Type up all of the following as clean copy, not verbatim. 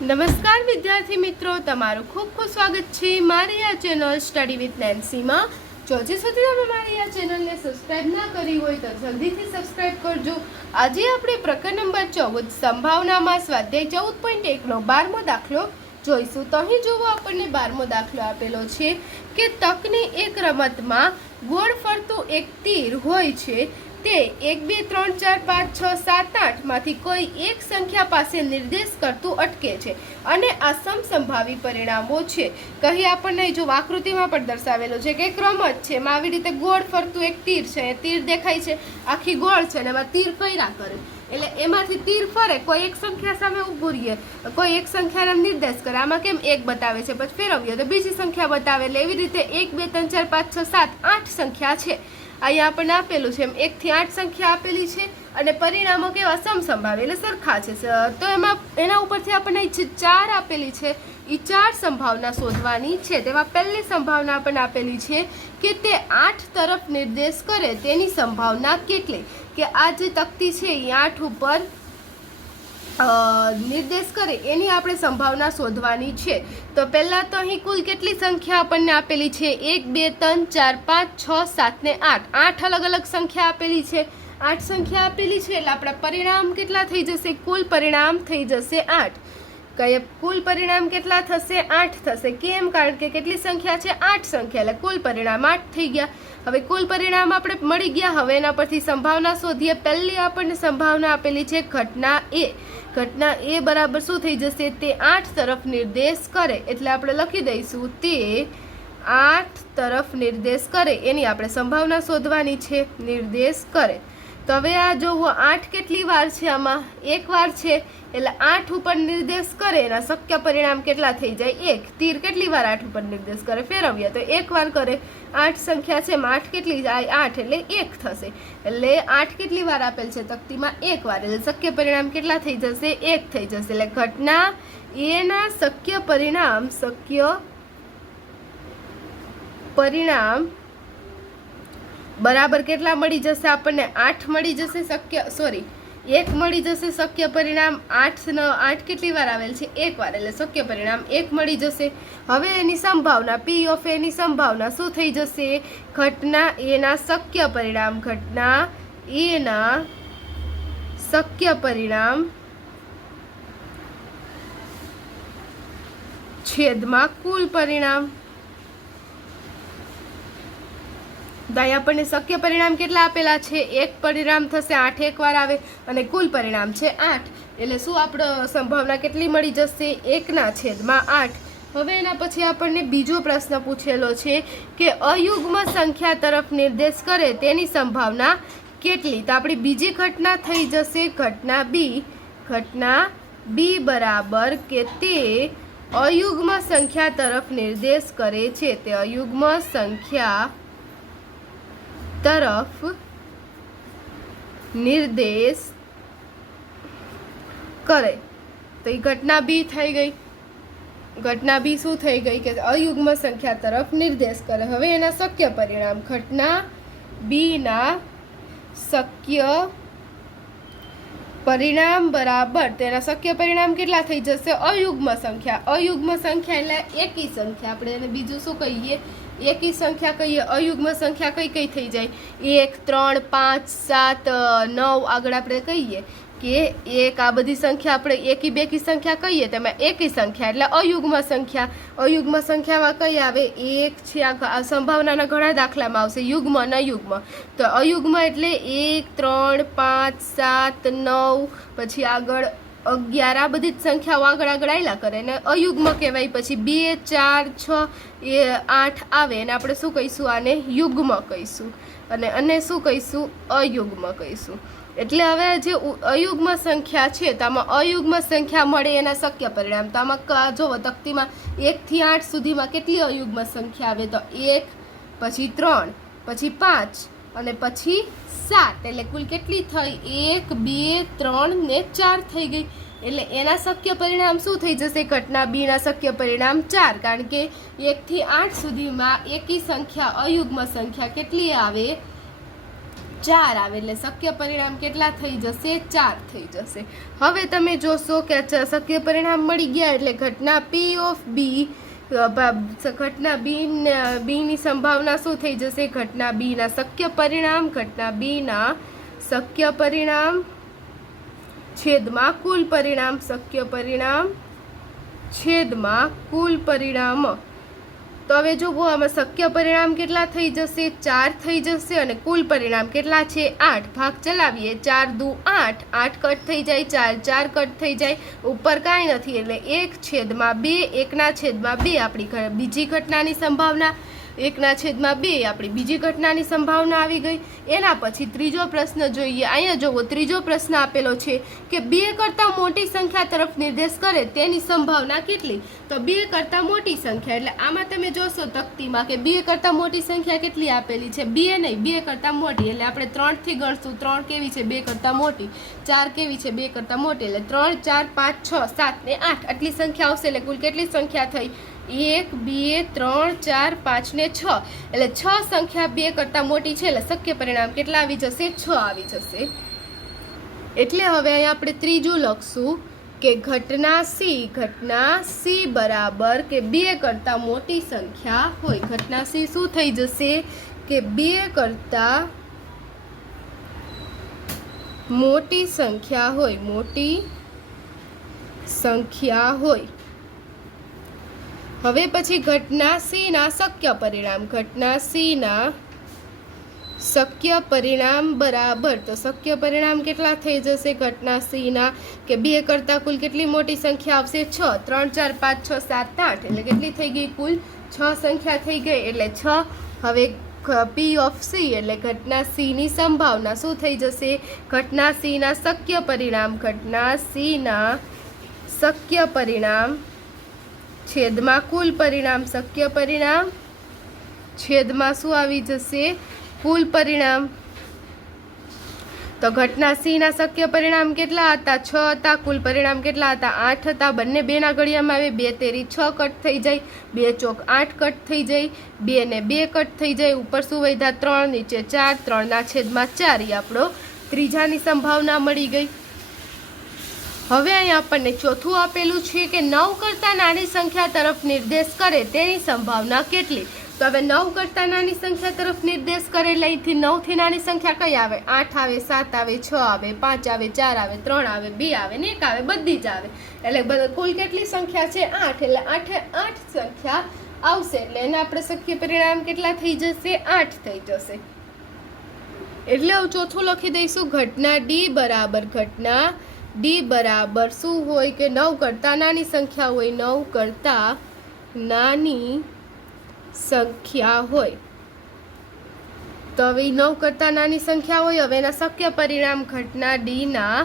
નમસ્કાર વિદ્યાર્થી મિત્રો, તમારું ખૂબ ખૂબ સ્વાગત છે મારી આ ચેનલ સ્ટડી વિથ નેન્સીમાં. જો હજી સુધી તમે મારી આ ચેનલને સબસ્ક્રાઇબ ના કરી હોય તો જલ્દીથી સબસ્ક્રાઇબ કરજો. આજે આપણે પ્રકરણ નંબર 14 સંભાવનામાં સ્વાધ્યાય 14.1 નો 12મો દાખલો જોઈશું. તો અહીં જુઓ, આપણને 12મો દાખલો આપેલો છે કે તકની એક રમતમાં ગોળ ફરતું એક તીર હોય છે. તે 1 2 3 4 5 6 7 8 માંથી કોઈ એક સંખ્યા પાસે નિર્દેશ કરતું અટકે છે અને આ સમસંભાવી પરિણામો છે. કહી આપણને જો આકૃતિમાં પણ દર્શાવેલું છે કે એક રમત છે, એમાં આવી રીતે ગોળ ફરતું એક તીર છે. તીર દેખાય છે, આખી ગોળ છે, અને એમાં તીર કર્યા કરે, એટલે એમાંથી તીર ફરે, કોઈ એક સંખ્યા સામે ઊભું રહીએ, કોઈ એક સંખ્યાનો નિર્દેશ કરે. આમાં કેમ એક બતાવે છે, પછી ફેરવીએ તો બીજી સંખ્યા બતાવે, એટલે એવી રીતે 1 2 3 4 5 6 7 8 સંખ્યા છે. અહીંયા આપણને આપેલું છે એમ 1 થી 8 સંખ્યા આપેલી છે અને પરિણામો કેવા સમસંભાવી એટલે સરખા છે. તો એમાં એના ઉપરથી આપણને 4 આપેલી છે. એ 4 સંભાવના શોધવાની છે. તેમાં પહેલી સંભાવના આપણને આપેલી છે કે તે 8 તરફ નિર્દેશ કરે તેની સંભાવના કેટલી, કે આ જે તકતી છે એ 8 ઉપર નિર્દેશ કરે એની આપણે સંભાવના શોધવાની છે. તો પહેલાં તો અહીં કુલ કેટલી સંખ્યા આપણને આપેલી છે? 1 2 3 4 5 6 7 ને 8 8 અલગ અલગ સંખ્યા આપેલી છે. 8 સંખ્યા આપેલી છે એટલે આપણા પરિણામ કેટલા થઈ જશે? કુલ પરિણામ થઈ જશે 8. કઈ કુલ પરિણામ કેટલા થશે? 8 થશે. કેમ? કારણ કે કેટલી સંખ્યા છે? 8 સંખ્યા, એટલે કુલ પરિણામ 8 થઈ ગયા. હવે કુલ પરિણામ આપણે મળી ગયા. હવે એના પરથી સંભાવના શોધીએ. પહેલી આપણને સંભાવના આપેલી છે ઘટના એ. ઘટના એ બરાબર શું થઈ જશે? તે 8 તરફ નિર્દેશ કરે, એટલે આપણે લખી દઈશું તે 8 તરફ નિર્દેશ કરે એની આપણે સંભાવના શોધવાની છે. નિર્દેશ કરે. તો હવે આ જોવો, 8 કેટલી વાર છે? આમાં એક વાર છે, એટલે 8 ઉપર નિર્દેશ કરે એના શક્ય પરિણામ કેટલા થઈ જાય? 1. તીર કેટલી વાર 8 ઉપર નિર્દેશ કરે? ફેરવીએ તો 1 વાર કરે. 8 સંખ્યા છે, 8 કેટલી જાય? 8, એટલે 1 થશે. એટલે 8 કેટલી વાર આપેલ છે તકતીમાં? 1 વાર, એટલે શક્ય પરિણામ કેટલા થઈ જશે? 1 થઈ જશે. એટલે ઘટના એના શક્ય પરિણામ બરાબર કેટલા મળી જશે આપણને? 8 મળી જશે. 1 મળી જશે શક્ય પરિણામ. 8 કેટલી વાર આવેલ છે? 1 વાર, એટલે શક્ય પરિણામ 1 મળી જશે. હવે એની સંભાવના P ઓફ એની સંભાવના શું થઈ જશે? ઘટના એના શક્ય પરિણામ. ઘટના એના શક્ય પરિણામ છેદમાં કુલ પરિણામ. અહીંયા આપણને શક્ય પરિણામ કેટલા આપેલા છે? 1 પરિણામ થશે, 8 એક વાર આવે, અને કુલ પરિણામ છે 8. એટલે શું આપણે સંભાવના કેટલી મળી જશે? 1/8. હવે એના પછી આપણને બીજો પ્રશ્ન પૂછેલો છે કે અયુગ્મ સંખ્યા તરફ નિર્દેશ કરે તેની સંભાવના કેટલી? તો આપણી બીજી ઘટના થઈ જશે ઘટના બી. ઘટના બી બરાબર કે તે અયુગ્મ સંખ્યા તરફ નિર્દેશ કરે છે. તે અયુગ્મ સંખ્યા તરફ નિર્દેશ કરે. તો એ ઘટના બી થઈ ગઈ. ઘટના બી શું થઈ ગઈ? કે અયુગ્મ સંખ્યા તરફ નિર્દેશ કરે. હવે એના શક્ય પરિણામ. ઘટના બી ના શક્ય પરિણામ બરાબર તેના શક્ય પરિણામ કેટલા થઈ જશે? અયુગ્મ સંખ્યા. અયુગ્મ સંખ્યા એટલે એકી સંખ્યા. આપણે એને બીજું શું કહીએ? એકી સંખ્યા કહીએ. અયુગ્મ સંખ્યા કઈ કઈ થઈ જાય? 1 3 5 7 9 આગળ આપણે કહીએ કે 1. આ બધી સંખ્યા આપણે એકી બેકી સંખ્યા કહીએ, તેમાં એકી સંખ્યા એટલે અયુગ્મ સંખ્યા. અયુગ્મ સંખ્યામાં કઈ આવે? 1 છે. આ સંભાવનાના ઘણા દાખલામાં આવશે, યુગ્મ અને અયુગ્મ. તો અયુગ્મ એટલે 1 3 5 7 9 પછી આગળ 11. આ બધી જ સંખ્યાઓ આગળ આવેલા કરે ને અયુગ્મ કહેવાય. પછી 2 4 6 8 આવે અને આપણે શું કહીશું? આને યુગ્મ કહીશું. અને શું કહીશું? અયુગ્મ કહીશું. એટલે હવે જે અયુગ્મ સંખ્યા છે, તો આમાં અયુગ્મ સંખ્યા મળે એના શક્ય પરિણામ. તો આમાં જોવો, તકતીમાં 1 થી 8 સુધીમાં કેટલી અયુગ્મ સંખ્યા આવે? તો 1, પછી 3, પછી 5 અને પછી 7. એટલે કુલ કેટલી થઈ? 1 2 3 ને 4 થઈ ગઈ. એટલે એના શક્ય પરિણામ શું થઈ જશે? ઘટના બી ના શક્ય પરિણામ 4. કારણ કે 1 થી 8 સુધીમાં એકી સંખ્યા અયુગ્મ સંખ્યા કેટલી આવે? 4 આવે એટલે શક્ય પરિણામ કેટલા થઈ જશે? 4 થઈ જશે. હવે તમે જોશો કે શક્ય પરિણામ મળી ગયા એટલે ઘટના P ઓફ B, ઘટના બી ની સંભાવના શું થઈ જશે? ઘટના બી ના શક્ય પરિણામ, ઘટના બી ના શક્ય પરિણામ છેદમાં કુલ પરિણામ, શક્ય પરિણામ છેદમાં કુલ પરિણામ. તો હવે જો આમાં શક્ય પરિણામ કેટલા થઈ જશે? 4 થઈ જશે અને કુલ પરિણામ કેટલા છે? 8. ભાગ ચલાવીએ, 4 દુ 8, 8 કટ થઈ જાય, 4 કટ થઈ જાય, ઉપર કાંઈ નથી એટલે 1/2, 1/2 આપણી બીજી ઘટનાની સંભાવના, 1/2 આપણી બીજી ઘટનાની સંભાવના આવી ગઈ. એના પછી ત્રીજો પ્રશ્ન જોઈએ. અહીંયા જોવો, ત્રીજો પ્રશ્ન આપેલો છે કે 2 કરતાં મોટી સંખ્યા તરફ નિર્દેશ કરે તેની સંભાવના કેટલી? તો 2 કરતાં મોટી સંખ્યા એટલે આમાં તમે જોશો તકતીમાં કે 2 કરતાં મોટી સંખ્યા કેટલી આપેલી છે? 2 નહીં, 2 કરતાં મોટી એટલે આપણે 3 થી ગણશું. 3 કેવી છે? 2 કરતાં મોટી. 4 કેવી છે? 2 કરતાં મોટી. એટલે 3, 4, 5, 6, 7 ને 8 આટલી સંખ્યા આવશે. એટલે કુલ કેટલી સંખ્યા થઈ? 1, 2, 3, 4, 5 ને 6 એટલે 6 સંખ્યા 2 કરતાં મોટી છે એટલે શક્ય પરિણામ કેટલા આવી જશે? 6 આવી જશે. એટલે હવે અહીંયા આપણે ત્રીજું લખશું કે ઘટના C બરાબર કે 2 કરતાં મોટી સંખ્યા હોય. ઘટના C શું થઈ જશે? કે 2 કરતાં મોટી સંખ્યા હોય, મોટી સંખ્યા હોય. હવે પછી ઘટના C ના શક્ય પરિણામ, ઘટના C ના શક્ય પરિણામ બરાબર, તો શક્ય પરિણામ કેટલા થઈ જશે ઘટના C ના? કે 2 કરતાં કુલ કેટલી મોટી સંખ્યા આવશે? 6. 3, 4, 5, 6, 7, 8 એટલે કેટલી થઈ ગઈ? કુલ 6 સંખ્યા થઈ ગઈ એટલે 6. હવે P ઓફ C એટલે ઘટના C ની સંભાવના શું થઈ જશે? ઘટના C ના શક્ય પરિણામ, ઘટના C ના શક્ય પરિણામ છેદમાં કુલ પરિણામ, શક્ય પરિણામ છેદમાં શું આવી જશે? કુલ પરિણામ. તો ઘટના C ના શક્ય પરિણામ કેટલા હતા? 6 હતા. કુલ પરિણામ કેટલા હતા? 8 હતા. બંને 2 ના ઘડિયામાં આવે, 2 તેરી 6 કટ થઈ જાય, 2 ચોક 8 કટ થઈ જાય, 2 ને 2 કટ થઈ જાય, ઉપર શું વધ્યા? 3, નીચે 4, 3 ના છેદમાં 4 એ આપણો ત્રીજાની સંભાવના મળી ગઈ. હવે અહીં આપણને ચોથું આપેલું છે કે 9 કરતાં નાની સંખ્યા તરફ નિર્દેશ કરે તેની સંભાવના કેટલી? તો હવે 9 કરતાં નાની સંખ્યા તરફ નિર્દેશ કરે એટલે અહીંથી 9 થી નાની સંખ્યા કઈ આવે? 8 આવે, 7 આવે, 6 આવે, 5 આવે, 4 આવે, 3 આવે, 2 આવે ને 1 આવે, બધી જ આવે. એટલે કુલ કેટલી સંખ્યા છે? 8. એટલે 8 સંખ્યા આવશે એટલે એના આપણે શક્ય પરિણામ કેટલા થઈ જશે? 8 થઈ જશે. એટલે હવે ચોથું લખી દઈશું ઘટના D બરાબર શું હોય? કે 9 કરતાં નાની સંખ્યા હોય, 9 કરતાં નાની સંખ્યા હોય. તો હવે 9 કરતાં નાની સંખ્યા હોય, હવે એના શક્ય પરિણામ ઘટના D ના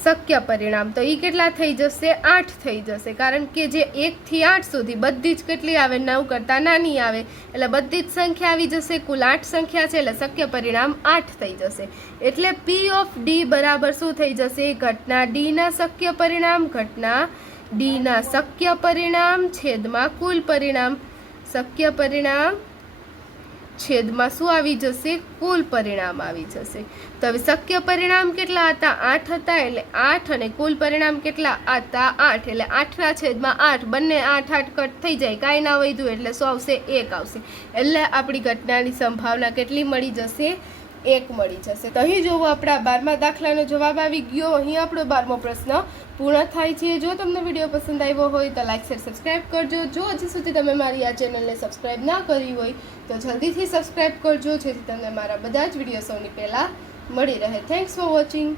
શક્ય પરિણામ તો એ કેટલા થઈ જશે? 8 થઈ જશે. કારણ કે જે 1 થી 8 સુધી બધી જ કેટલી આવે? 9 કરતાં નાની આવે એટલે બધી જ સંખ્યા આવી જશે. કુલ 8 સંખ્યા છે એટલે શક્ય પરિણામ 8 થઈ જશે. એટલે P ઓફ D બરાબર શું થઈ જશે? ઘટના D ના શક્ય પરિણામ, ઘટના D ના શક્ય પરિણામ છેદમાં કુલ પરિણામ, શક્ય પરિણામ છેદમાં શું આવી જશે? કુલ પરિણામ આવી જશે. તો હવે શક્ય પરિણામ કેટલા હતા? 8 હતા. એટલે 8 અને કુલ પરિણામ કેટલા હતા? 8. એટલે 8 ના છેદમાં 8, બંને 8 કટ થઈ જાય, કાંઈ ના વધ્યું એટલે શું આવશે? 1 આવશે. એટલે આપણી ઘટનાની સંભાવના કેટલી મળી જશે? 1 મળી જશે. તો અહીં જોવો આપણા 12મા દાખલાનો જવાબ આવી ગયો. અહીં આપણો 12મો પ્રશ્ન પૂર્ણ થાય છે. જો તમને વિડીયો પસંદ આવ્યો હોય તો લાઈક, શેર, સબસ્ક્રાઈબ કરજો. જો હજી સુધી તમે મારી આ ચેનલને સબસ્ક્રાઈબ ના કરી હોય તો જલ્દીથી સબસ્ક્રાઈબ કરજો, જેથી તમને મારા બધા જ વિડીયો સૌની પહેલાં મળી રહે. Thanks for watching.